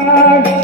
Uh,